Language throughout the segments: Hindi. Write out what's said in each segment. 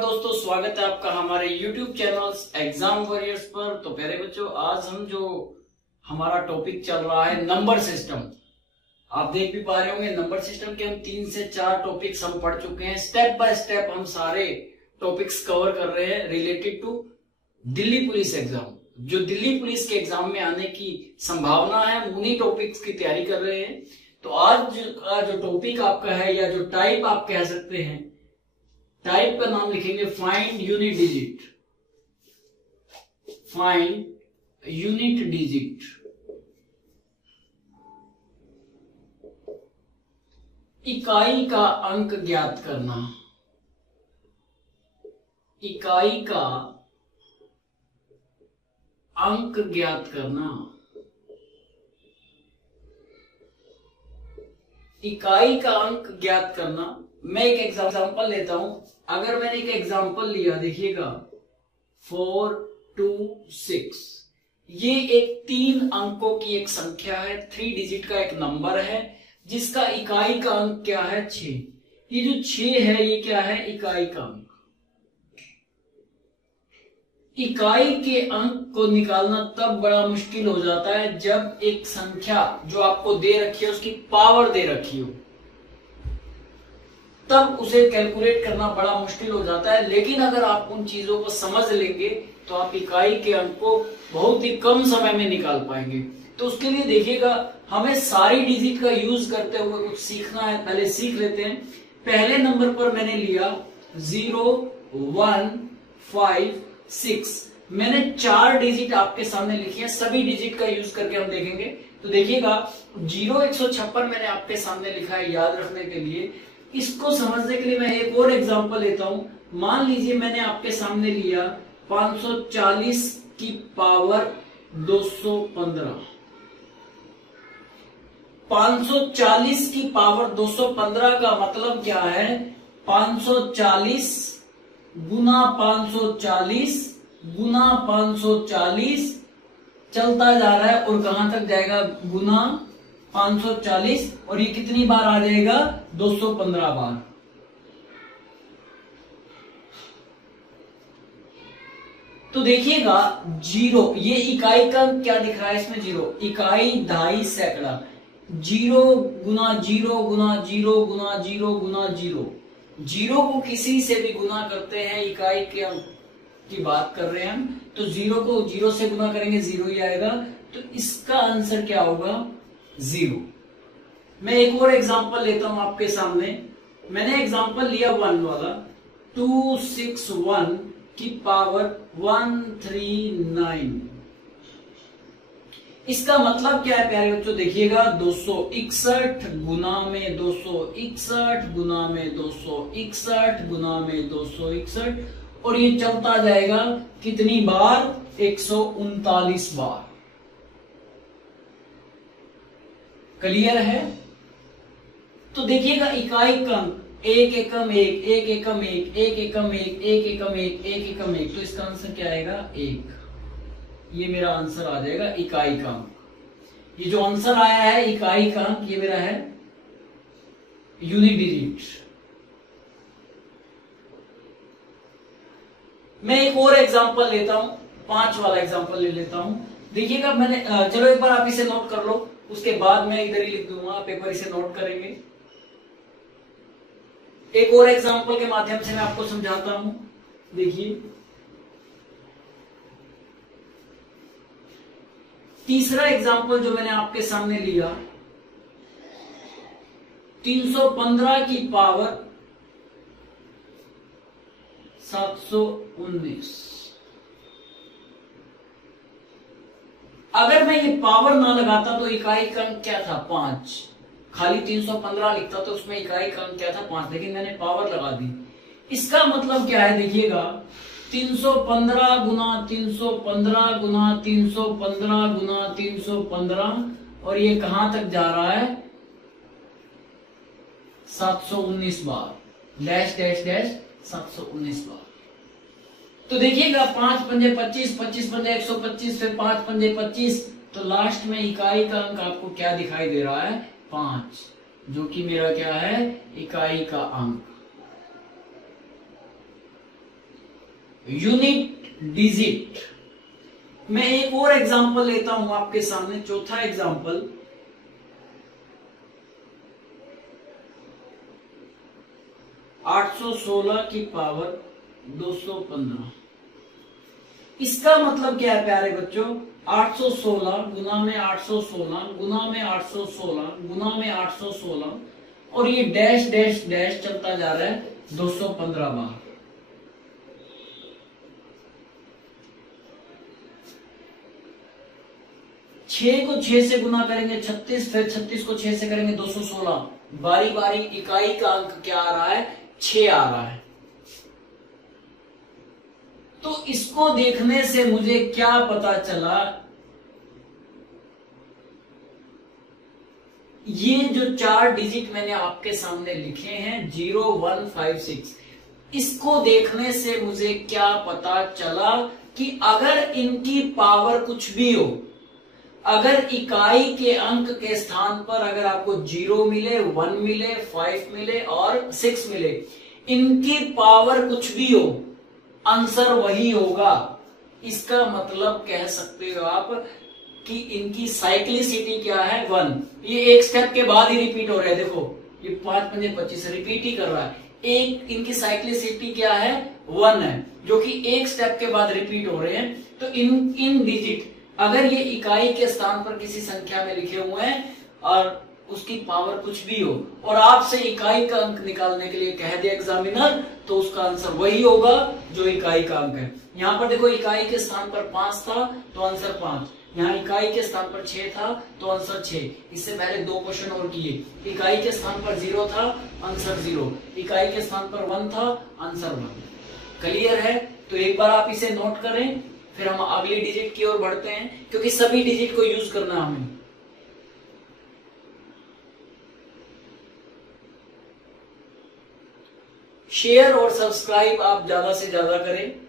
दोस्तों, स्वागत है आपका हमारे YouTube चैनल एग्जाम वॉरियर्स पर। तो प्यारे बच्चों, आज हम जो हमारा टॉपिक चल रहा है नंबर सिस्टम, आप देख भी पा रहे होंगे नंबर सिस्टम के हम 3 से 4 टॉपिक्स हम पढ़ चुके हैं। स्टेप बाय स्टेप हम सारे टॉपिक्स कवर कर रहे हैं related to Delhi police exam. जो दिल्ली पुलिस के एग्जाम में आने की संभावना है, उन्हीं टॉपिक्स की तैयारी कर रहे हैं। तो आज का जो टॉपिक आपका है, या जो टाइप आप कह सकते हैं, टाइप का नाम लिखेंगे find unit digit. Find unit digit. इकाई का अंक ज्ञात करना। इकाई का अंक ज्ञात करना। इकाई का अंक ज्ञात करना। मैं एक एग्जांपल लेता हूं। अगर मैंने एक एग्जांपल लिया, देखिएगा 4, 2, 6, ये एक 3 अंकों की एक संख्या है, 3 डिजिट का एक नंबर है, जिसका इकाई का अंक क्या है, 6। ये जो 6 है, ये क्या है, इकाई का अंक। इकाई के अंक को निकालना तब बड़ा मुश्किल हो जाता है जब एक संख्या जो आपको दे रखी है उसकी पावर दे रखी हो, तब उसे कैलकुलेट करना बड़ा मुश्किल हो जाता है। लेकिन अगर आप उन चीजों को समझ लेंगे तो आप इकाई के अंक को बहुत ही कम समय में निकाल पाएंगे। तो उसके लिए देखिएगा, हमें सारी डिजिट का यूज करते हुए कुछ सीखना है। पहले सीख लेते हैं। पहले नंबर पर मैंने लिया 0, 1, 5, 6। मैंने 4 डिजिट आपके सामने लिखी है, सभी डिजिट का यूज करके हम देखेंगे। तो देखिएगा 0 156 मैंने आपके सामने लिखा है याद रखने के लिए। इसको समझने के लिए मैं एक और एग्जांपल लेता हूं। मान लीजिए मैंने आपके सामने लिया 540 की पावर 215। 540 की पावर 215 का मतलब क्या है, 540 गुना 540 गुना 540 चलता जा रहा है और कहां तक जाएगा, गुना 540, और ये कितनी बार आ जाएगा, 215 बार। तो देखिएगा 0, ये इकाई का क्या दिख रहा है इसमें, 0 इकाई, दहाई, सैकड़ा। 0 गुना 0 गुना 0 गुना 0 गुना 0। 0 को किसी से भी गुना करते हैं, इकाई के अंक की बात कर रहे हैं हम, तो 0 को 0 से गुना करेंगे 0 ही आएगा। तो इसका आंसर क्या होगा, 0। मैं एक और एग्जांपल लेता हूं आपके सामने। मैंने एग्जांपल लिया 1 वाला, 261 की पावर 139। इसका मतलब क्या है प्यारे बच्चों, देखिएगा 261 गुना में 261 गुना में 261 गुना में 261, और ये चलता जाएगा कितनी बार, 139 बार। क्लियर है? तो देखिएगा इकाई का अंक 1 एकम 1, 1 एकम 1, 1 एकम 1, 1 एकम 1, 1 एकम 1। तो इसका आंसर क्या आएगा, 1। ये मेरा आंसर आ जाएगा इकाई का अंक। ये जो आंसर आया है इकाई का अंक, ये मेरा है यूनिट डिजिट। मैं एक और एग्जांपल लेता हूं, 5 वाला एग्जांपल ले लेता हूं। देखिएगा मैंने, चलो एक बार आप इसे नोट कर लो, उसके बाद मैं इधर ही लिख दूंगा, आप एक बार इसे नोट करेंगे। एक और एग्जांपल के माध्यम से मैं आपको समझाता हूं। देखिए तीसरा एग्जांपल जो मैंने आपके सामने लिया, 315 की पावर 719। अगर मैं ये पावर ना लगाता तो इकाई का अंक क्या था, 5। खाली 315 लिखता तो उसमें इकाई का अंक क्या था, 5, लेकिन मैंने पावर लगा दी। इसका मतलब क्या है, देखिएगा 315 गुना 315 गुना 315 गुना 315, और ये कहां तक जा रहा है, 719 बार, डैश डैश डैश 719 बार। तो देखिएगा 5 पंजे 25, 25 पंजे 125, फिर 5 पंजे 25, तो लास्ट में इकाई का अंक आपको क्या दिखाई दे रहा है, 5, जो कि मेरा क्या है, इकाई का अंक। Unit digit. मैं एक और एग्जांपल लेता हूं आपके सामने, चौथा एग्जांपल। (816 की पावर 215। इसका मतलब क्या है प्यारे बच्चों? 816 गुना में 816 गुना में 816 गुना में 816 और ये डैश डैश डैश चलता जा रहा है 215 बार। छह को 6 से गुना करेंगे 36, फिर 36 को 6 से करेंगे 216। बारी बारी इकाई का अंक क्या आ रहा है? 6 आ रहा है। तो इसको देखने से मुझे क्या पता चला? ये जो 4 डिजिट मैंने आपके सामने लिखे हैं 0, 1, 5, 6, इसको देखने से मुझे क्या पता चला कि अगर इनकी पावर कुछ भी हो, अगर इकाई के अंक के स्थान पर अगर आपको 0 मिले, 1 मिले, 5 मिले और 6 मिले, इनकी पावर कुछ भी हो, आंसर वही होगा। इसका मतलब कह सकते हो आप कि इनकी साइक्लिसिटी क्या है? 1। ये एक स्टेप के बाद ही रिपीट हो रहा है। देखो ये 5 पंजे 25 रिपीट ही कर रहा है। एक इनकी साइक्लिसिटी क्या है? 1 है, जो कि एक स्टेप के बाद रिपीट हो रहे हैं। तो इन डिजिट अगर ये इकाई के स्थान पर किसी संख्या में लिखे हुए हैं और उसकी पावर कुछ भी हो और आपसे इकाई का अंक निकालने के लिए कह दे एग्जामिनर, तो उसका आंसर वही होगा जो इकाई का अंक है। यहां पर देखो इकाई के स्थान पर 5 था तो आंसर 5, यहाँ इकाई के स्थान पर 6 था तो आंसर 6। इससे पहले 2 क्वेश्चन और किए। इकाई के स्थान पर 0 था, आंसर 0। इकाई के स्थान पर 1 था, आंसर 1। क्लियर है? तो एक बार आप इसे नोट करें, फिर हम अगली डिजिट की ओर बढ़ते हैं, क्योंकि सभी डिजिट को यूज करना है हमें। शेयर और सब्सक्राइब आप ज्यादा से ज्यादा करें।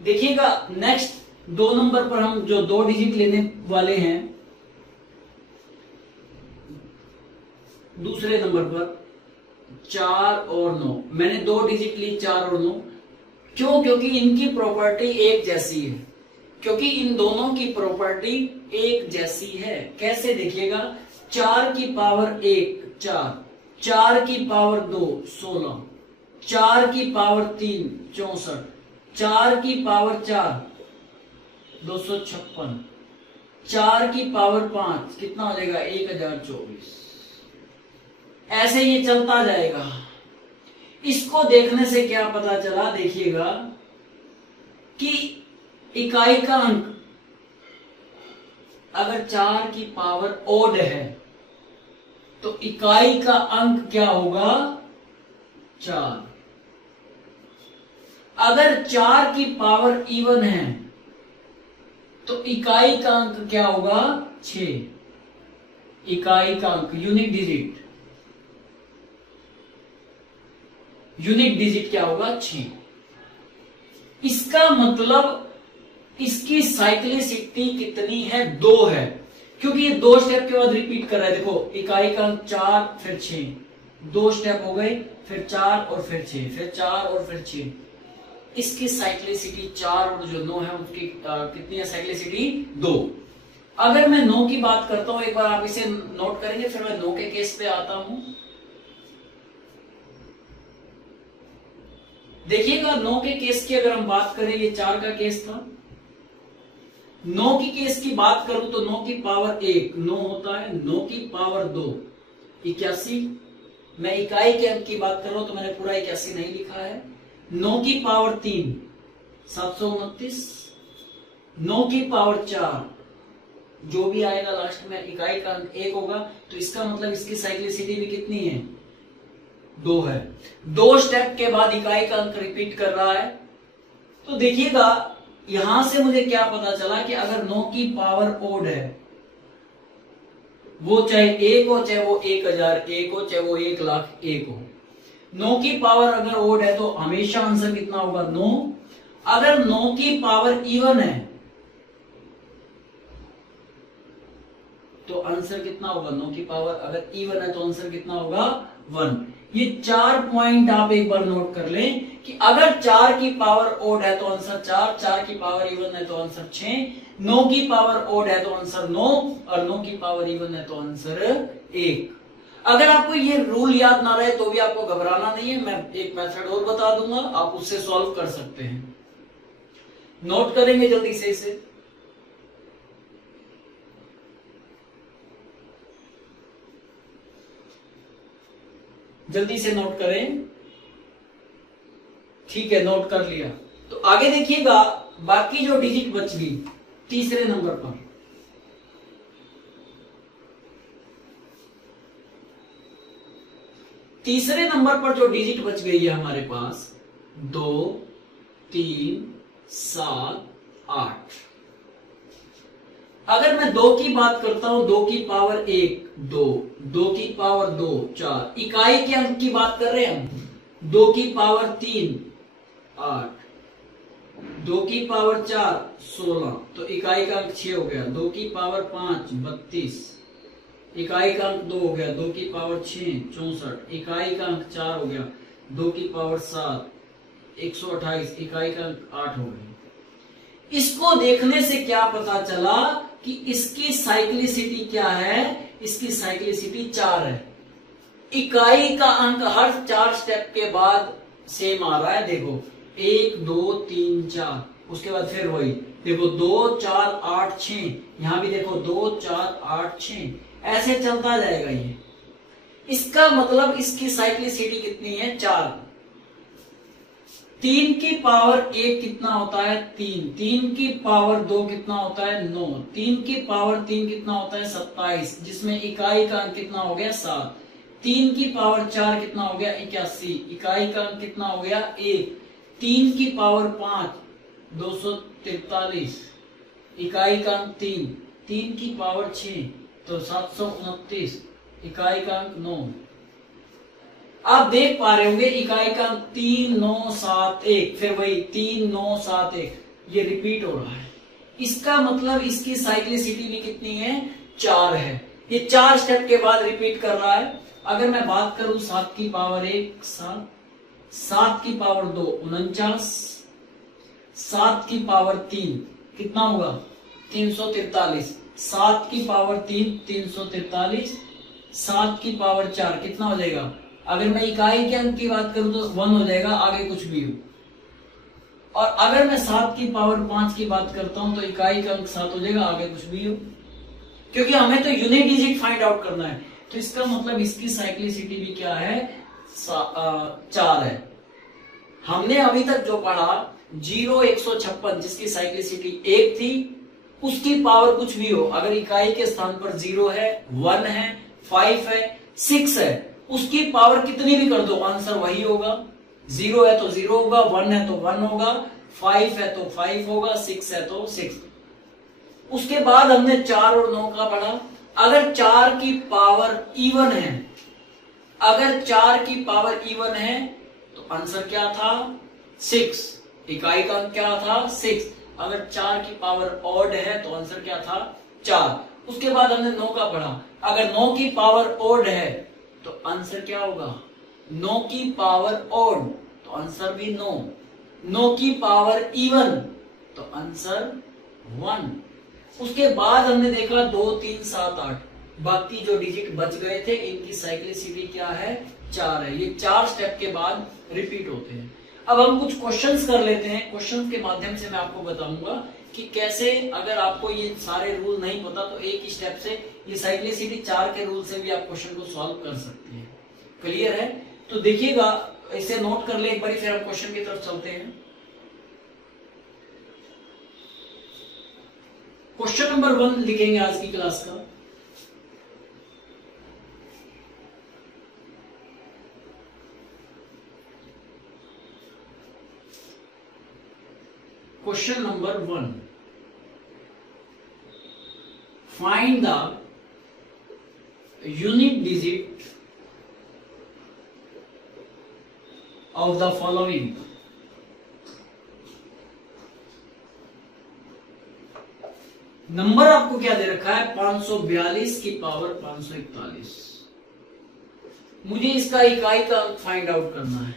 देखिएगा नेक्स्ट 2 नंबर पर हम जो 2 डिजिट लेने वाले हैं, दूसरे नंबर पर 4 और 9। मैंने 2 डिजिट ली 4 और 9। क्यों? क्योंकि इनकी प्रॉपर्टी एक जैसी है। क्योंकि इन दोनों की प्रॉपर्टी एक जैसी है। कैसे? देखिएगा, 4 की पावर 1 4, 4 की पावर 2 16, 4 की पावर 3 64, 4 की पावर 4 256, 4 की पावर 5 कितना हो जाएगा? 1024। ऐसे ये चलता जाएगा। इसको देखने से क्या पता चला? देखिएगा कि इकाई का अंक अगर 4 की पावर ओड है तो इकाई का अंक क्या होगा? 4। अगर 4 की पावर इवन है तो इकाई का अंक क्या होगा? 6। इकाई का अंक यूनिट डिजिट क्या होगा? 6। इसका मतलब इसकी साइक्लिसिटी कितनी है? 2 है, क्योंकि ये 2 स्टेप के बाद रिपीट कर रहा है। देखो इकाई का अंक 4 फिर 6, 2 स्टेप हो गए, फिर 4 और फिर 6, फिर 4 और फिर 6। इसकी साइक्लिसिटी 4 और जो 9 है उसकी कितनी है साइक्लिसिटी? 2। अगर मैं 9 की बात करता हूं, एक बार आप इसे नोट करेंगे, फिर मैं 9 के केस पे आता हूं। देखिएगा 9 के केस की अगर हम बात करें, ये 4 का केस था। 9 की केस की बात करूं तो 9 की पावर 1 9 होता है, 9 की पावर 2 81। मैं इकाई के अंक की बात कर रहा हूं तो मैंने पूरा 81 नहीं लिखा है। 9 की पावर 3 729, 9 की पावर 4 जो भी आएगा लास्ट में इकाई का अंक 1 होगा, तो इसका मतलब इसकी साइक्लिसिटी भी कितनी है? 2 है। 2 स्टेप के बाद इकाई का अंक रिपीट कर रहा है। तो देखिएगा यहां से मुझे क्या पता चला कि अगर 9 की पावर ओड है, वो चाहे 1 हो, चाहे वो 1001 हो, चाहे वो 1,00,001 हो, 9 की पावर अगर ओड है तो हमेशा आंसर कितना होगा? 9। अगर 9 की पावर इवन है तो आंसर कितना होगा? 9 की पावर अगर इवन है तो आंसर कितना होगा? 1। ये 4 पॉइंट आप एक बार नोट कर लें कि अगर 4 की पावर ओड है तो आंसर 4, 4 की पावर इवन है तो आंसर 6, 9 की पावर ओड है तो आंसर 9 और 9 की पावर इवन है तो आंसर 1। अगर आपको ये रूल याद ना रहे तो भी आपको घबराना नहीं है, मैं एक मेथड और बता दूंगा, आप उससे सॉल्व कर सकते हैं। नोट करेंगे जल्दी से इसे। जल्दी से नोट करें। ठीक है, नोट कर लिया। तो आगे देखिएगा, बाकी जो डिजिट बच गई तीसरे नंबर पर, तीसरे नंबर पर जो डिजिट बच गई है हमारे पास 2, 3, 7, 8। अगर मैं 2 की बात करता हूं, 2 की पावर 1 2, 2 की पावर 2 4, इकाई के अंक की बात कर रहे हैं हम, 2 की पावर 3 8, 2 की पावर 4 16, तो इकाई का अंक 6 हो गया। 2 की पावर 5 32, इकाई का अंक 2 हो गया। 2 की पावर 6 64, इकाई का अंक 4 हो गया। 2 की पावर 7 128, इकाई का अंक 8 हो गया। इसको देखने से क्या पता चला कि इसकी साइक्लिसिटी क्या है? इसकी साइक्लिसिटी 4 है। इकाई का अंक हर 4 स्टेप के बाद सेम आ रहा है। देखो 1 2 3 4, उसके बाद फिर वही देखो 2 4 8 6, यहां भी देखो 2 4 8 6, ऐसे चलता जाएगा ये। इसका मतलब इसकी साइक्लिसिटी कितनी है? 4। 3 की पावर 1 कितना होता है? 3। 3 की पावर 2 कितना होता है? 9। 3 की पावर 3 कितना होता है? 27, जिसमें इकाई का अंक कितना हो गया? 7। 3 की पावर 4 कितना हो गया? 81, इकाई का अंक कितना हो गया? 1। 3 की पावर 5 243, इकाई का अंक 3। 3 की पावर 6 तो 729, इकाई का अंक 9। आप देख पा रहे होंगे इकाई का अंक 3 9 7 1, फिर वही 3 9 7 1, ये रिपीट हो रहा है। इसका मतलब इसकी साइक्लिसिटी भी कितनी है? 4 है। ये 4 स्टेप के बाद रिपीट कर रहा है। अगर मैं बात करूं 7 की पावर 1 7, 7 की पावर 2 49, 7 की पावर 3 कितना होगा? 343, 7 की पावर 3 343, 7 की पावर 4 कितना हो जाएगा? अगर मैं इकाई के अंक की बात करूं तो 1 हो जाएगा, आगे कुछ भी हो। और अगर मैं 7 की पावर 5 की बात करता हूं तो इकाई का अंक 7 हो जाएगा, आगे कुछ भी हो, क्योंकि हमें तो यूनिट डिजिट फाइंड आउट करना है। तो इसका मतलब इसकी साइक्लिसिटी भी क्या है? 4 है। हमने अभी तक जो पढ़ा 0 156, जिसकी साइक्लिसिटी 1 थी, उसकी पावर कुछ भी हो, अगर इकाई के स्थान पर 0 है 1 है 5 है 6 है, उसकी पावर कितनी भी कर दो आंसर वही होगा। 0 है तो 0 होगा, 1 है तो 1 होगा, 5 है तो 5 होगा, 6 है तो 6। उसके बाद हमने 4 और 9 का पढ़ा। अगर 4 की पावर इवन है, अगर 4 की पावर इवन है तो आंसर क्या था? 6। इकाई का अंक क्या था? 6। अगर 4 की पावर ऑड है तो आंसर क्या था? 4। उसके बाद हमने 9 का पढ़ा। अगर 9 की पावर ऑड है तो आंसर क्या होगा? 9 की पावर ऑड तो आंसर भी 9। 9 की पावर इवन तो आंसर 1। उसके बाद हमने देखा 2 3 7 8, बाकी जो डिजिट बच गए थे इनकी साइक्लिसिटी क्या है? 4 है। ये 4 स्टेप के बाद रिपीट होते हैं। अब हम कुछ क्वेश्चंस कर लेते हैं। क्वेश्चंस के माध्यम से मैं आपको बताऊंगा कि कैसे, अगर आपको ये सारे रूल नहीं पता तो एक ही स्टेप से ये साइक्लिसिटी 4 के रूल से भी आप क्वेश्चन को सॉल्व कर सकते हैं। क्लियर है? तो देखिएगा, इसे नोट कर ले एक बार, फिर हम क्वेश्चन की तरफ चलते हैं। क्वेश्चन नंबर 1 लिखेंगे आज की क्लास का। Question number 1, find the unit digit of the following. Number आपको क्या दे रखा है? 542 की पावर 541। मुझे इसका इकाई का अंक फाइंड आउट करना है।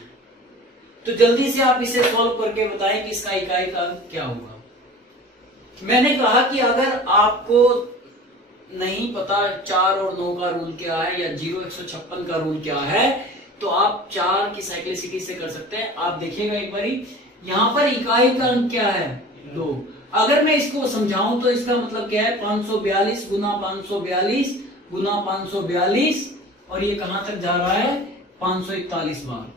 तो जल्दी से आप इसे सॉल्व करके बताएं कि इसका इकाई का अंक क्या होगा। मैंने कहा कि अगर आपको नहीं पता 4 और 9 का रूल क्या है या 0 156 का रूल क्या है, तो आप 4 की साइक्लिसिटी से कर सकते हैं। आप देखिएगा एक बारी, यहां पर इकाई का अंक क्या है 2। अगर मैं इसको समझाऊं तो इसका मतलब क्या है 542 गुना 542 गुना 542, और ये कहां तक जा रहा है 541 बार।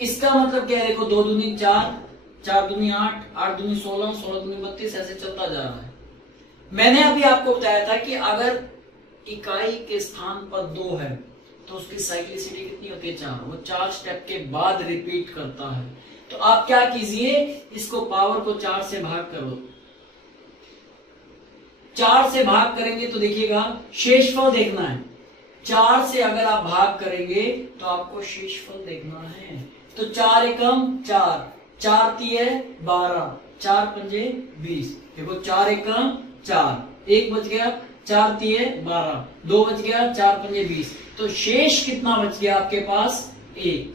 इसका मतलब क्या है, देखो 2 दूनी 4, 4 दूनी 8, 8 दूनी 16, 16 दूनी 32, ऐसे चलता जा रहा है। मैंने अभी आपको बताया था कि अगर इकाई के स्थान पर 2 है तो उसकी साइक्लिसिटी कितनी होती है 4। वो 4 स्टेप के बाद रिपीट करता है। तो आप क्या कीजिए, इसको पावर को 4 से भाग करो। 4 से भाग करेंगे तो देखिएगा शेषफल देखना है। 4 से अगर आप भाग करेंगे तो आपको शेषफल देखना है। तो 4 एकम 4, 4 तिये 12, 4 पंजे 20। देखो 4 एकम 4, 1 बच गया, 4 तिये 12, 2 बच गया, 4 पंजे 20। तो शेष कितना बच गया आपके पास 1।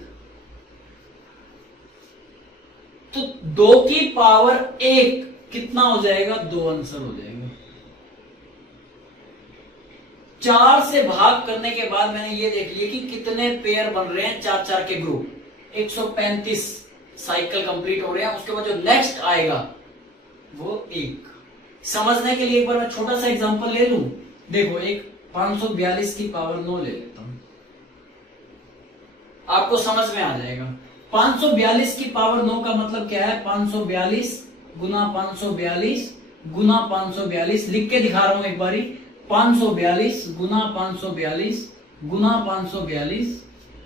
तो 2 की पावर 1 कितना हो जाएगा 2 आंसर हो जाएगा। 4 से भाग करने के बाद मैंने ये देख लिया कि कितने पेयर बन रहे हैं 4-4 के ग्रुप। 135 साइकिल कंप्लीट हो रहे हैं। उसके बाद जो नेक्स्ट आएगा वो 1। समझने के लिए एक बार मैं छोटा सा एग्जांपल ले लूं। देखो एक 542 की पावर 9 ले लेता हूं, आपको समझ में आ जाएगा। 542 की पावर 9 का मतलब क्या है, 542 गुना 542 गुना 542। लिख के दिखा रहा हूं एक बारी, 542 गुना 542 गुना 542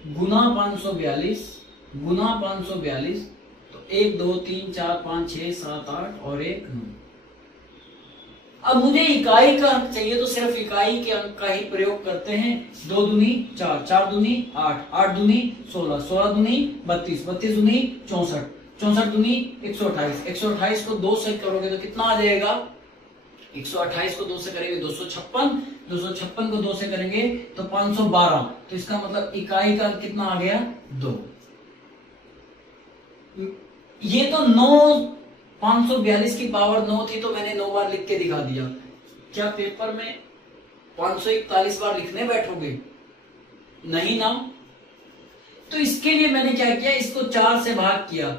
गुना 542 गुना 542। तो 1 2 3 4 5 6 7 8 और 1 9। अब मुझे इकाई का अंक चाहिए तो सिर्फ इकाई के अंक का ही प्रयोग करते हैं। 2 दूनी 4, 4 दूनी 8, 8 दूनी 16, 16 दूनी 32, 32 दूनी 64, 64 दूनी 128, 128 को 2 से करोगे तो कितना आ जाएगा, 128 को 2 से करेंगे 256, 256 को 2 से करेंगे तो 512। तो इसका मतलब इकाई का कितना आ गया 2। ये तो 9, 542 की पावर 9 थी तो मैंने 9 बार लिख के दिखा दिया। क्या पेपर में 541 बार लिखने बैठोगे, नहीं ना। तो इसके लिए मैंने क्या किया, इसको 4 से भाग किया।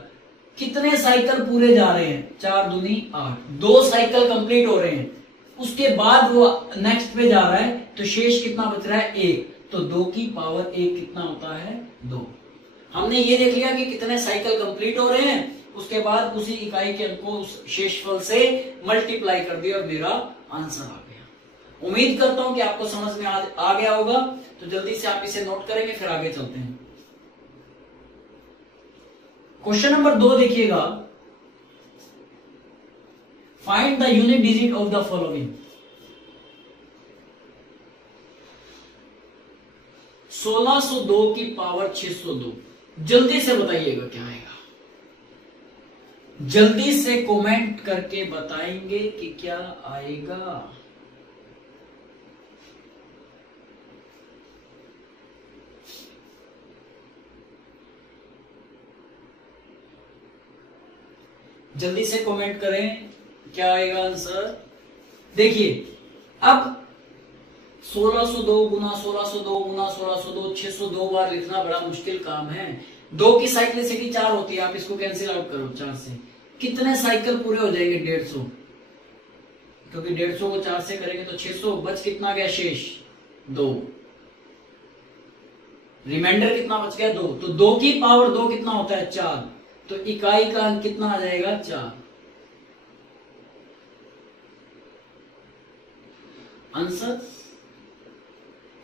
कितने साइकिल पूरे जा रहे हैं, 4 दूनी 8, 2 साइकिल कंप्लीट हो रहे हैं। उसके बाद वो नेक्स्ट पे जा रहा है तो शेष कितना बच रहा है 1। तो 2 की पावर 1 कितना होता है 2। हमने ये देख लिया कि कितने साइकिल कंप्लीट हो रहे हैं, उसके बाद उसी इकाई के अंक को उस शेषफल से मल्टीप्लाई कर दिया और मेरा आंसर आ गया। उम्मीद करता हूं कि आपको समझ में आ गया होगा। तो जल्दी से आप इसे नोट करेंगे, फिर आगे चलते हैं। क्वेश्चन नंबर 2 देखिएगा, find the unit digit of the following. 1602 की पावर 602। जल्दी से बताइएगा क्या आएगा, जल्दी से कमेंट करके बताएंगे कि क्या आएगा। जल्दी से कमेंट करें क्या आएगा आंसर। देखिए अब 1602 गुना 1602 गुना 1602 602 बार लिखना बड़ा मुश्किल काम है। 2 की साइक्लिसिटी 4 होती है, आप इसको कैंसिल आउट करो 4 से। कितने साइकिल पूरे हो जाएंगे 150, क्योंकि 150 को 4 से करेंगे तो 600। बच कितना गया शेष 2, रिमाइंडर कितना बच गया 2। तो 2 की पावर 2 कितना होता है 4। तो इकाई का अंक कितना आ जाएगा 4। आंसर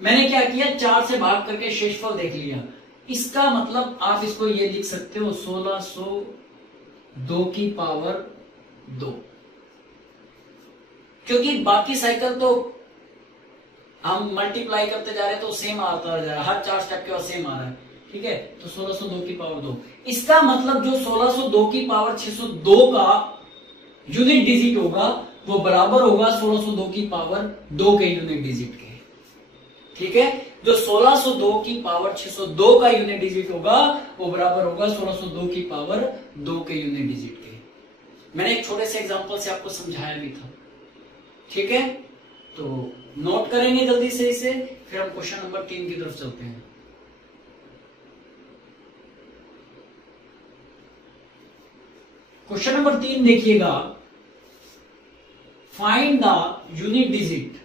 मैंने क्या किया, 4 से भाग करके शेषफल देख लिया। इसका मतलब आप इसको ये लिख सकते हो 1602 की पावर 2, क्योंकि बाकी साइकिल तो हम मल्टीप्लाई करते जा रहे हैं तो सेम आता जा रहा है, हर 4 स्टेप के बाद सेम आ रहा है। ठीक है, तो 1602 की पावर 2। इसका मतलब जो 1602 की पावर 602 का यूनिट डिजिट होगा वो बराबर होगा 1602 की पावर 2 के यूनिट डिजिट के। ठीक है, जो 1602 की पावर 602 का यूनिट डिजिट होगा वो बराबर होगा 1602 की पावर 2 के यूनिट डिजिट के। मैंने एक छोटे से एग्जांपल से आपको समझाया भी था। ठीक है, तो नोट करेंगे जल्दी से इसे, फिर हम क्वेश्चन नंबर 3 की तरफ चलते हैं। क्वेश्चन नंबर 3 देखिएगा, find the unit digit,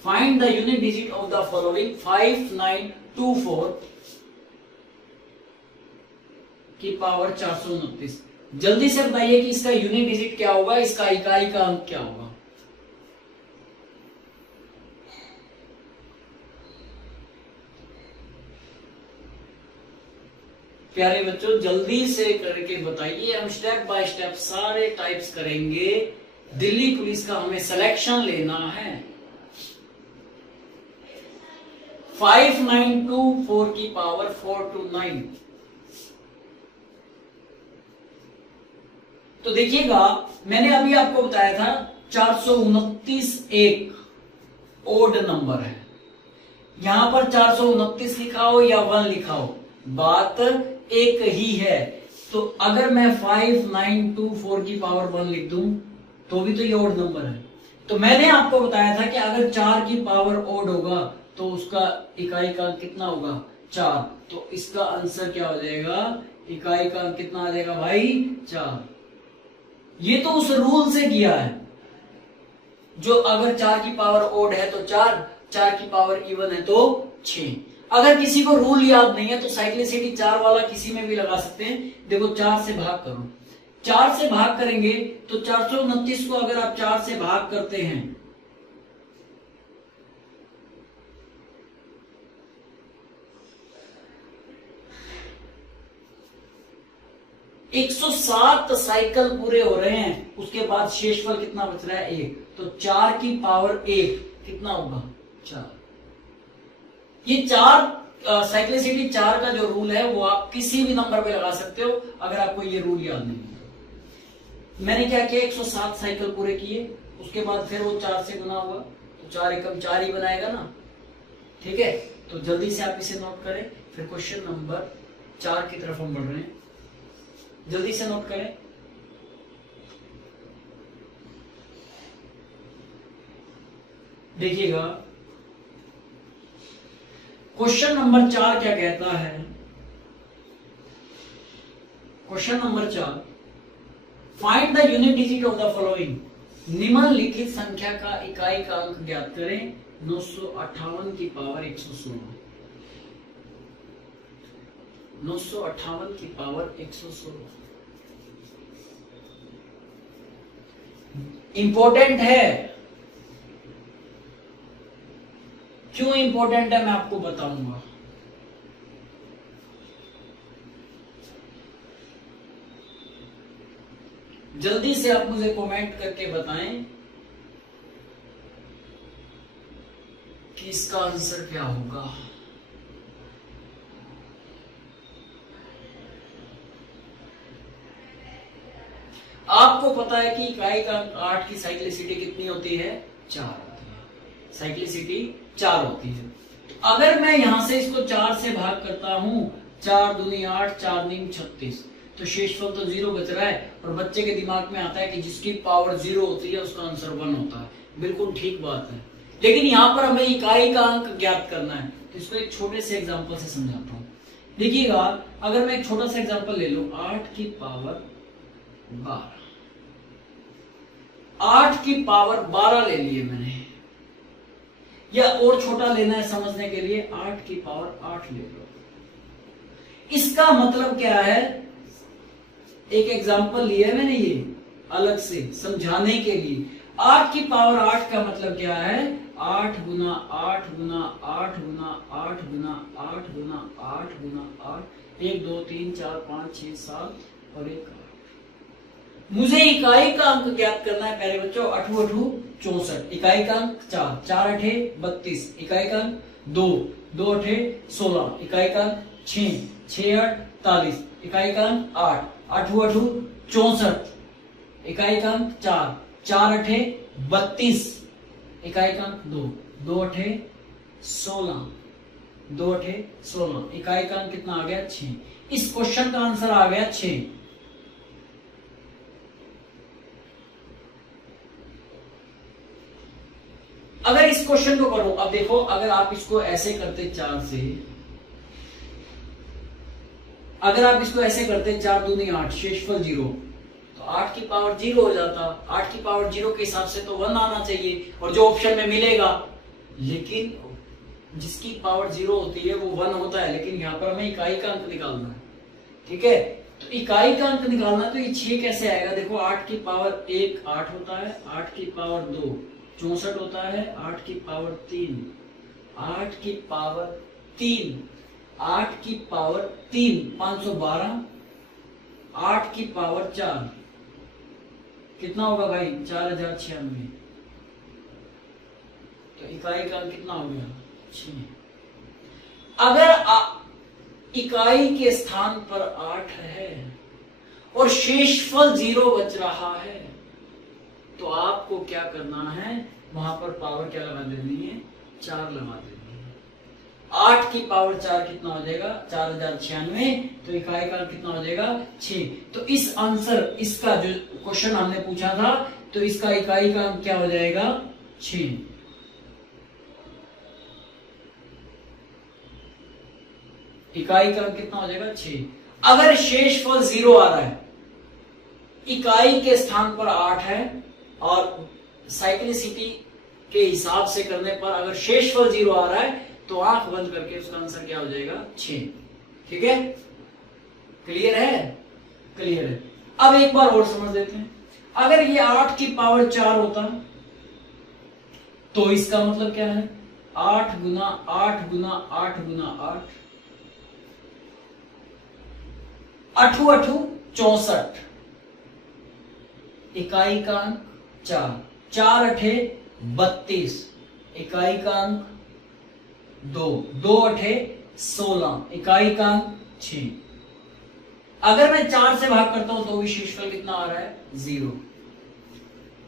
find the unit digit of the following 5924 की पावर 429। जल्दी से बताइए कि इसका यूनिट डिजिट क्या होगा, इसका इकाई का अंक क्या होगा। प्यारे बच्चों जल्दी से करके बताइए, हम स्टेप बाय स्टेप सारे टाइप्स करेंगे। दिल्ली पुलिस का हमें सिलेक्शन लेना है। 5924 की पावर 429। तो देखिएगा, मैंने अभी आपको बताया था 429 एक ओड नंबर है। यहां पर 429 लिखा हो या 1 लिखा हो, बात एक ही है। तो अगर मैं 5924 की पावर 1 लिख दूं तो भी तो ये ओड नंबर है। तो मैंने आपको बताया था कि अगर 4 की पावर ओड होगा तो उसका इकाई का अंक कितना होगा, 4। तो इसका आंसर क्या हो जाएगा, इकाई का अंक कितना आ जाएगा भाई, 4। ये तो उस रूल से किया है, जो अगर 4 की पावर ओड है तो 4, 4 की पावर इवन है तो 6। अगर किसी को रूल याद नहीं है तो साइक्लिसिटी 4 वाला किसी में भी लगा सकते हैं। देखो 4 से भाग करो, 4 से भाग करेंगे तो 429 को अगर आप 4 से भाग करते हैं 107 साइकिल पूरे हो रहे हैं, उसके बाद शेषफल कितना बच रहा है, 1। तो 4 की पावर 1 कितना होगा, 4। ये 4 साइक्लिसिटी 4 का जो रूल है वो आप किसी भी नंबर पे लगा सकते हो अगर आपको ये रूल याद नहीं है। मैंने क्या किया, 107 साइकिल पूरे किए, उसके बाद फिर वो 4 से गुना हुआ तो 4 एकम 4 ही बनाएगा ना। ठीक है, तो जल्दी से आप इसे नोट करें, फिर क्वेश्चन नंबर 4 की तरफ हम बढ़ रहे हैं। जल्दी से नोट करें। देखिएगा क्वेश्चन नंबर 4 क्या कहता है। Question number 4, find the unit digit of the following. निम्नलिखित संख्या का इकाई का अंक ज्ञात करें। 958 की पावर 116, 958 की पावर 116 इंपॉर्टेंट है। क्यों इंपॉर्टेंट है मैं आपको बताऊंगा। जल्दी से आप मुझे कमेंट करके बताएं कि इसका आंसर क्या होगा। आपको पता है कि इकाई का 8 की साइक्लिसिटी कितनी होती है, 4 होती है। साइक्लिसिटी 4 होती है। तो अगर मैं यहां से इसको 4 से भाग करता हूं, 4 दूनी 8, 4 नीम 36, तो शेषफल तो 0 बच रहा है। और बच्चे के दिमाग में आता है कि जिसकी पावर 0 होती है उसका आंसर 1 होता है। बिल्कुल ठीक बात है, लेकिन यहां पर हमें इकाई का अंक ज्ञात करना है। तो इसको एक छोटे से एग्जाम्पल से समझाता हूं। देखिएगा, अगर मैं एक छोटा सा एग्जाम्पल ले लूं, 8 की पावर 12, 8 की पावर 12 ले लिए मैंने, या और छोटा लेना है समझने के लिए 8 की पावर 8 ले लो। इसका मतलब क्या है, एक एग्जाम्पल लिया मैंने ये अलग से समझाने के लिए। 8 की पावर 8 का मतलब क्या है, 8 गुना 8 गुना 8 गुना 8 गुना 8 गुना 8 गुना 8, 1 2 3 4 5 6 7 और 1 8। मुझे इकाई का अंक ज्ञात करना है प्यारे बच्चों। 8 8 64, इकाई का अंक 4, 4 8 32, इकाई का अंक 2, 2 8 16, इकाई का अंक 6, 6 8 43, इकाई का अंक 8, 8 8 64। इकाई का अंक 4, 4 अठे 32, इकाई का अंक 2, 2 अठे 16, 2 अठे 16, इकाई का अंक कितना आ गया 6। इस क्वेश्चन का आंसर आ गया 6। अगर इस क्वेश्चन को करो, अब देखो अगर आप इसको ऐसे करते 4 से, अगर आप इसको ऐसे करते 4 दूनी 8, शेषफल 0, तो 8 की पावर 0 हो जाता। 8 की पावर 0 के हिसाब से तो 1 आना चाहिए और जो ऑप्शन में मिलेगा, लेकिन जिसकी पावर 0 होती है वो 1 होता है, लेकिन यहां पर हमें इकाई का अंक निकालना है। ठीक है, तो इकाई का अंक निकालना, तो ये 6 कैसे आएगा? देखो 8 की पावर 1 8 होता है, 8 की पावर 2 64 होता है, 8 की पावर 3 8 की पावर 3 8 की पावर 3 512, 8 की पावर 4 कितना होगा भाई? 4096। तो इकाई का अंक कितना हो गया? 6। अगर इकाई के स्थान पर 8 है और शेषफल 0 बच रहा है, तो आपको क्या करना है? वहां पर पावर क्या लगा देनी है? 4 लगा देनी है। 8 की पावर 4 कितना हो जाएगा? 4096। तो इकाई का कितना हो जाएगा? 6। तो इस आंसर, इसका जो क्वेश्चन हमने पूछा था, तो इसका इकाई का क्या हो जाएगा? 6। इकाई का कितना हो जाएगा? 6। अगर शेषफल 0 आ रहा है, इकाई के स्थान पर 8 है और साइक्लिसिटी के हिसाब से करने पर अगर शेषफल 0 आ रहा है, तो आंख बंद करके उसका आंसर क्या हो जाएगा? 6। ठीक है, क्लियर है? क्लियर है। अब एक बार और समझ लेते हैं। अगर ये 8 की पावर 4 होता तो इसका मतलब क्या है? 8 गुना 8 गुना 8 गुना 8, 8 8 64, इकाई का अंक 4, 4 अठे 32, इकाई का अंक 2, 2 अठे 16, इकाई का अंक 6। अगर मैं 4 से भाग करता हूं तो भी शेषफल कितना आ रहा है? 0।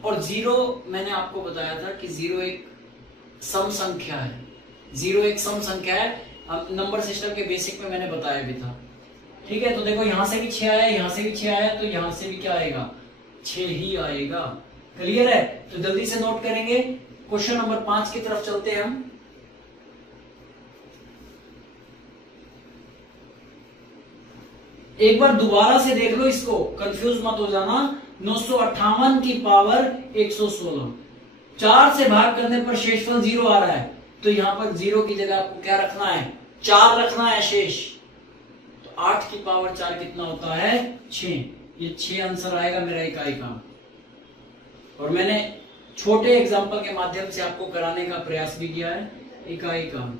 और 0 मैंने आपको बताया था कि 0 एक सम संख्या है। 0 एक सम संख्या है, नंबर सिस्टम के बेसिक में मैंने बताया भी था। ठीक है, तो देखो यहां से भी 6 आया, यहां से भी 6 आया, तो यहां से भी क्या आएगा? 6 ही आएगा। क्लियर है? तो जल्दी से नोट करेंगे। क्वेश्चन नंबर 5 की तरफ चलते हैं हम। एक बार दोबारा से देख लो इसको, कंफ्यूज मत हो जाना। 958 की पावर 116, 4 से भाग करने पर शेषफल 0 आ रहा है, तो यहां पर 0 की जगह आपको क्या रखना है? 4 रखना है शेष। तो 8 की पावर 4 कितना होता है? 6। ये 6 आंसर आएगा मेरा इकाई का। और मैंने छोटे एग्जांपल के माध्यम से आपको कराने का प्रयास भी किया है इकाई का।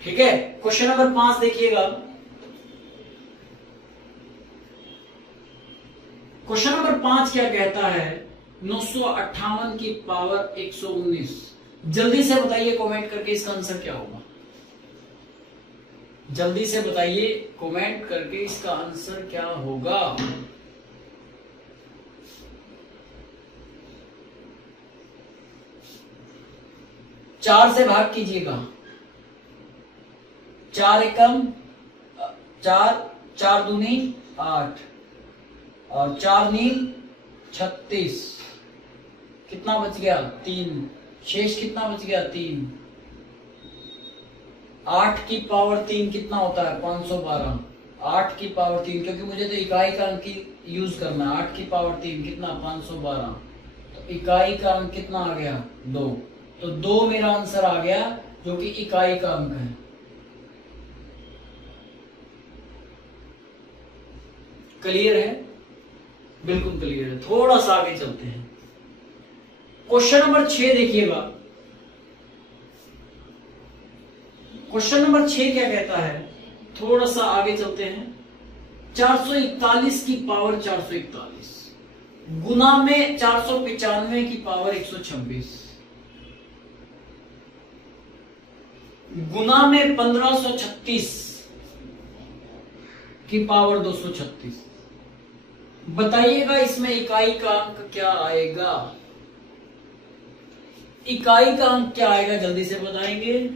ठीक है, क्वेश्चन नंबर 5 देखिएगा। क्वेश्चन नंबर 5 क्या कहता है? 958 की पावर 119। जल्दी से बताइए कमेंट करके इसका आंसर क्या होगा? जल्दी से बताइए कमेंट करके इसका आंसर क्या होगा? चार से भाग कीजिएगा। 4 एकम 4, 4 दूनी 8 और 4 नीम 36, कितना बच गया? 3। शेष कितना बच गया? 3। 8 की पावर 3 कितना होता है? 512। 8 की पावर 3, क्योंकि मुझे तो इकाई का अंक यूज करना है। 8 की पावर 3 कितना? 512। तो इकाई का अंक कितना आ गया? 2। तो 2 मेरा आंसर आ गया, जो कि इकाई का अंक है। क्लियर है? बिल्कुल क्लियर है। थोड़ा सा आगे चलते हैं। क्वेश्चन नंबर 6 देखिएगा। क्वेश्चन नंबर 6 क्या कहता है? थोड़ा सा आगे चलते हैं। 441 की पावर 441 गुना में 495 की पावर 126 गुना में 1536 की पावर 236। बताइएगा इसमें इकाई का अंक क्या आएगा। इकाई का अंक क्या आएगा, जल्दी से बताएंगे।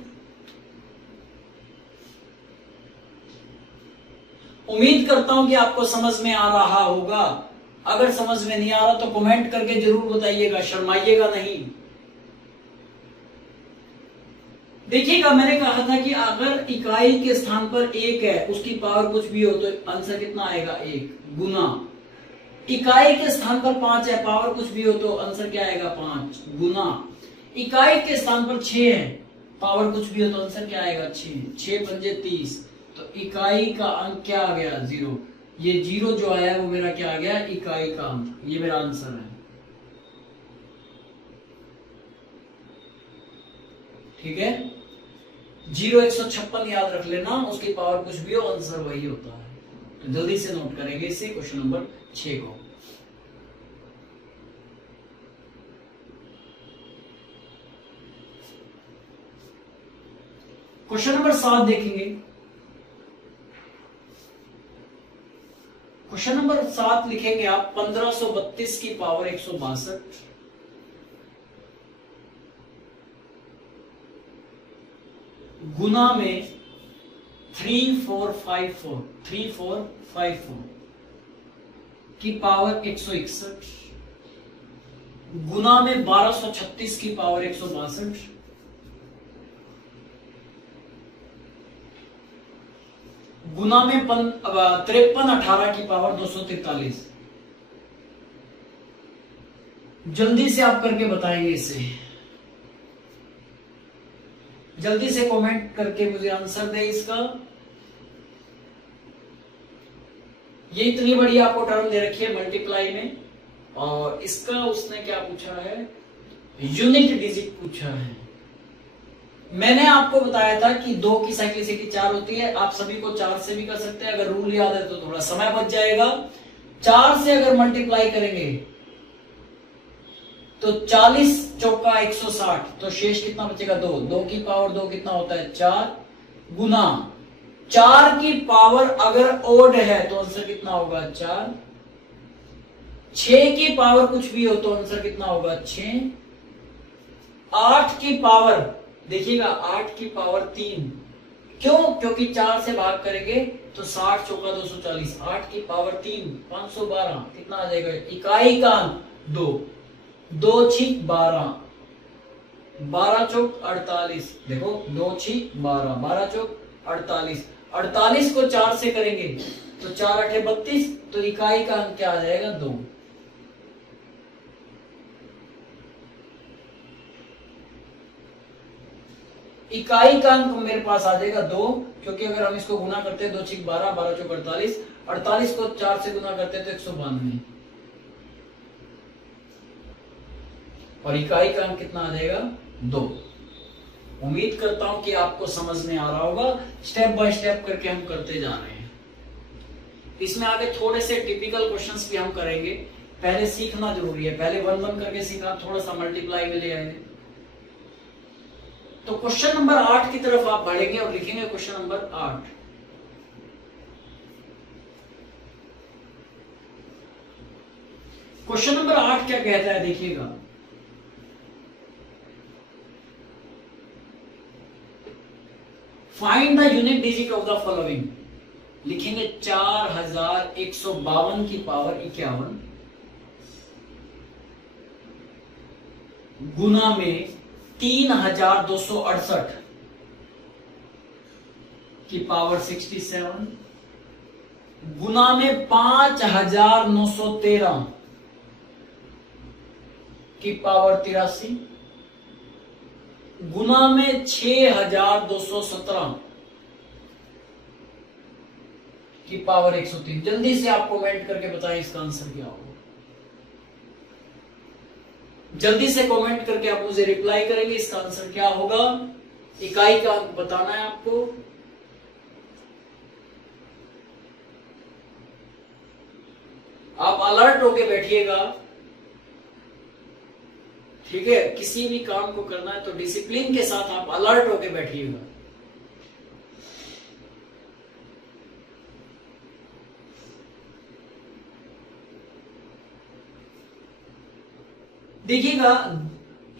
उम्मीद करता हूं कि आपको समझ में आ रहा होगा। अगर समझ में नहीं आ रहा तो कमेंट करके जरूर बताइएगा, शर्माइएगा नहीं। देखिएगा, मैंने कहा था कि अगर इकाई के स्थान पर 1 है, उसकी पावर कुछ भी हो तो आंसर कितना आएगा, 1 गुना। इकाई के स्थान पर 5 है, पावर कुछ भी हो तो आंसर क्या आएगा, 5 गुना। इकाई के स्थान पर 6 है, पावर कुछ भी हो तो आंसर क्या आएगा, 6। 6 पंजे 30, तो इकाई का अंक क्या आ गया, 0। ये 0 जो आया है वो मेरा क्या आ गया, इकाई का अंक। ये मेरा आंसर है। ठीक है, 0 156 याद रख लेना, उसकी पावर कुछ भी हो आंसर वही होता है। तो जल्दी से नोट करेंगे इसे, क्वेश्चन नंबर 6 को। क्वेश्चन नंबर 7 देखेंगे। क्वेश्चन नंबर 7 लिखेंगे आप, 1532 की पावर 162 गुना में 3454 की पावर 161 गुना में 1236 की पावर 162 गुना में 5318 की पावर 243। जल्दी से आप करके बताएंगे इसे, जल्दी से कमेंट करके मुझे आंसर दे इसका। ये इतनी बड़ी आपको टर्म दे रखी है मल्टीप्लाई में, और इसका उसने क्या पूछा है, यूनिट डिजिट पूछा है। मैंने आपको बताया था कि 2 की साइक्लिसिटी 4 होती है। आप सभी को 4 से भी कर सकते हैं, अगर रूल याद है तो थोड़ा समय बच जाएगा। 4 से अगर मल्टीप्लाई करेंगे तो 40 चौका 160, तो शेष कितना बचेगा, 2। 2 की पावर 2 कितना होता है, 4 गुना 4 की पावर अगर ओड है तो आंसर कितना होगा, 4। 6 की पावर कुछ भी हो तो आंसर कितना होगा, 6। 8 की पावर देखिएगा, 8 की पावर 3, क्यों, क्योंकि 4 से भाग करेंगे तो 60 चौका 240। 8 की पावर 3 512, कितना आ जाएगा, इकाई का अंक 2। 2 छीक 12, 12 चौक 48। देखो 2 छीक 12, 12 चौक 48। 48 को 4 से करेंगे तो 4 8 32, तो इकाई का अंक क्या आ जाएगा, 2। इकाई का अंक मेरे पास आ जाएगा 2, क्योंकि अगर हम इसको गुना करते हैं 2 छीक 12, 12 चौक 48, 48 को 4 से गुना करते हैं तो 192, और इकाई का अंक कितना आ जाएगा, 2। उम्मीद करता हूं कि आपको समझ में आ रहा होगा। स्टेप बाय स्टेप करके हम करते जा रहे हैं। इसमें आगे थोड़े से टिपिकल क्वेश्चंस भी हम करेंगे। पहले सीखना जरूरी है, पहले 1 1 करके सीखा, थोड़ा सा मल्टीप्लाई में ले आएंगे। तो क्वेश्चन नंबर 8 की तरफ आप बढ़ेंगे और लिखेंगे क्वेश्चन नंबर 8। क्वेश्चन नंबर 8 क्या कहता है, देखिएगा। Find the unit digit of the following. लिखेंगे 4152 की पावर 51 गुना में 3268 की पावर 67 गुना में 5913 की पावर 83 गुना में 6217 की पावर 103। जल्दी से आप कमेंट करके बताएं इसका आंसर क्या होगा। जल्दी से कमेंट करके आप मुझे रिप्लाई करेंगे, इसका आंसर क्या होगा। इकाई का अंक बताना है आपको। आप अलर्ट होके बैठिएगा, ठीक है। किसी भी काम को करना है तो डिसिप्लिन के साथ आप अलर्ट होके बैठिएगा। देखिएगा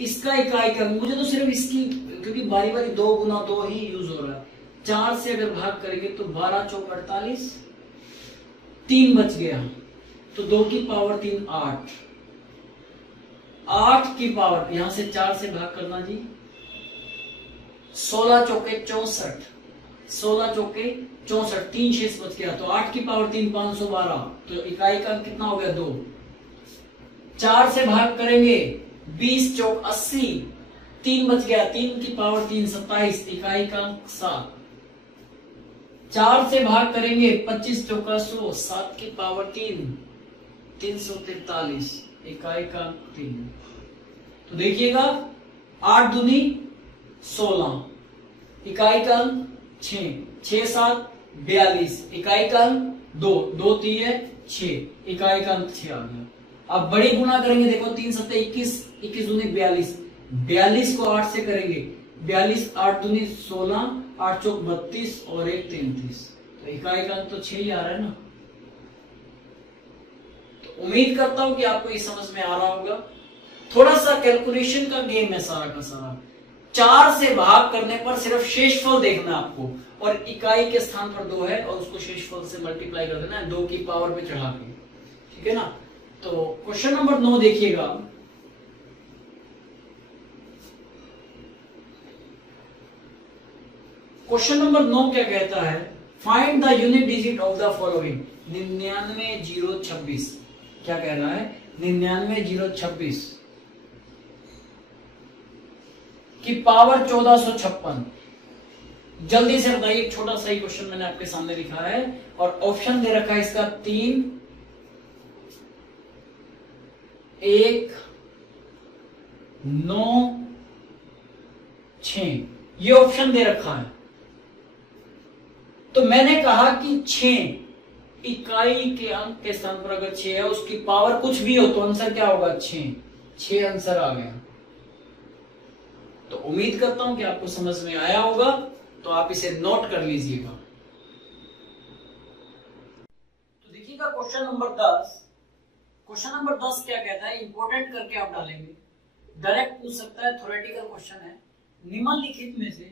इसका इकाई का मुझे तो सिर्फ इसकी, क्योंकि बारी बारी 2 गुना 2 ही यूज हो रहा है। 4 से अगर भाग करेंगे तो 12 चौक 48, 3 बच गया तो 2 की पावर 3 8, 8 की पावर यहां से 4 से भाग करना जी, 16 चौके 64, 16 चौके 64, 3 शेष बच गया तो 8 की पावर 3 512, तो इकाई का कितना हो गया 2। 4 से भाग करेंगे 20 चौक 80, 3 बच गया, 3 की पावर 3 27, इकाई का 7। 4 से भाग करेंगे 25 चौका 100, 7 की पावर 3 343, इकाई का 3। तो देखिएगा 8 दूनी 16, इकाई का 6, 6 7 42, इकाई का 2, 2 3 6, इकाई का 6 आ गया। अब बड़ी गुणा करेंगे, देखो 3 7 21, 21 दूनी 42, 42 को 8 से करेंगे, 42 8 दूनी 16, 8 चौक 32 और 1 33, तो इकाई का तो 6 ही आ रहा है ना। तो उम्मीद करता हूं कि आपको ये समझ में आ रहा होगा। थोड़ा सा कैलकुलेशन का गेम है सारा का सारा। 4 से भाग करने पर सिर्फ शेषफल देखना आपको, और इकाई के स्थान पर 2 है और उसको शेषफल से मल्टीप्लाई कर देना है 2 की पावर पे चढ़ा के, ठीक है ना। तो क्वेश्चन नंबर 9 देखिएगा। क्वेश्चन नंबर 9 क्या कहता है, find the unit digit of the following. 99026 क्या कह रहा है, 99026 की पावर 1456। जल्दी से बताइए, एक छोटा सा ही क्वेश्चन मैंने आपके सामने लिखा है और ऑप्शन दे रखा है इसका 3 1 9 6, ये ऑप्शन दे रखा है। तो मैंने कहा कि 6 इकाई के अंक के स्थान पर अगर 6 है, उसकी पावर कुछ भी हो तो आंसर क्या होगा 6 आंसर आ गया। तो उम्मीद करता हूं कि आपको समझ में आया होगा, तो आप इसे नोट कर लीजिएगा। तो देखिएगा क्वेश्चन नंबर 10। क्वेश्चन नंबर 10 क्या कहता है, इंपॉर्टेंट करके आप डालेंगे, डायरेक्ट पूछ सकता है, थ्योरेटिकल क्वेश्चन है। निम्नलिखित में से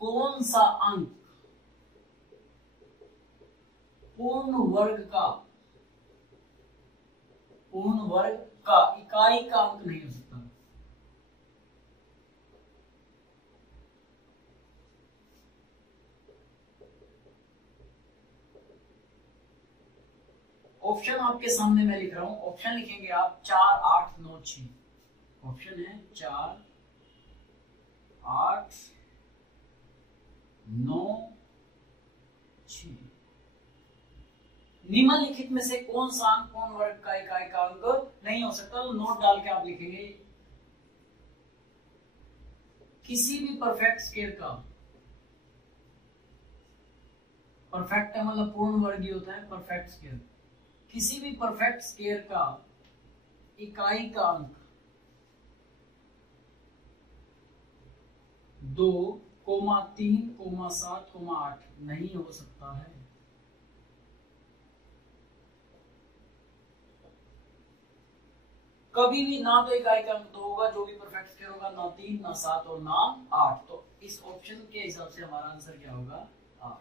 कौन सा अंक पूर्ण वर्ग का इकाई का अंक नहीं हो सकता। ऑप्शन आपके सामने मैं लिख रहा हूं, ऑप्शन लिखेंगे आप 4 8 9 6। ऑप्शन है 4 8 9 6। निम्नलिखित में से कौन सा अंक पूर्ण वर्ग का इकाई का अंक नहीं हो सकता। तो नोट डाल के आप लिखेंगे, किसी भी परफेक्ट स्केयर का, परफेक्ट है मतलब पूर्ण वर्ग होता है परफेक्ट स्केयर, किसी भी परफेक्ट स्केयर का इकाई का अंक 2, 3, 7, 8 नहीं हो सकता है। कभी भी ना तो इकाई का अंक 2 होगा, जो भी परफेक्ट स्केयर होगा, ना 3 ना 7 और ना 8। तो इस ऑप्शन के हिसाब से हमारा आंसर क्या होगा 8।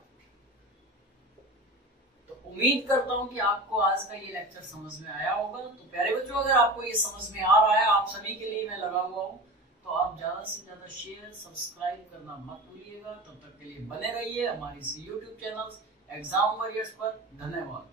तो उम्मीद करता हूं कि आपको आज का ये लेक्चर समझ में आया होगा। तो प्यारे बच्चों, अगर आपको ये समझ में आ रहा है, आप सभी के लिए मैं लगा हुआ हूं, तो आप ज्यादा से ज्यादा शेयर सब्सक्राइब करना मत भूलिएगा। तब तक के लिए बने रहिए हमारी इस YouTube चैनल एग्जाम वॉरियर्स पर। धन्यवाद।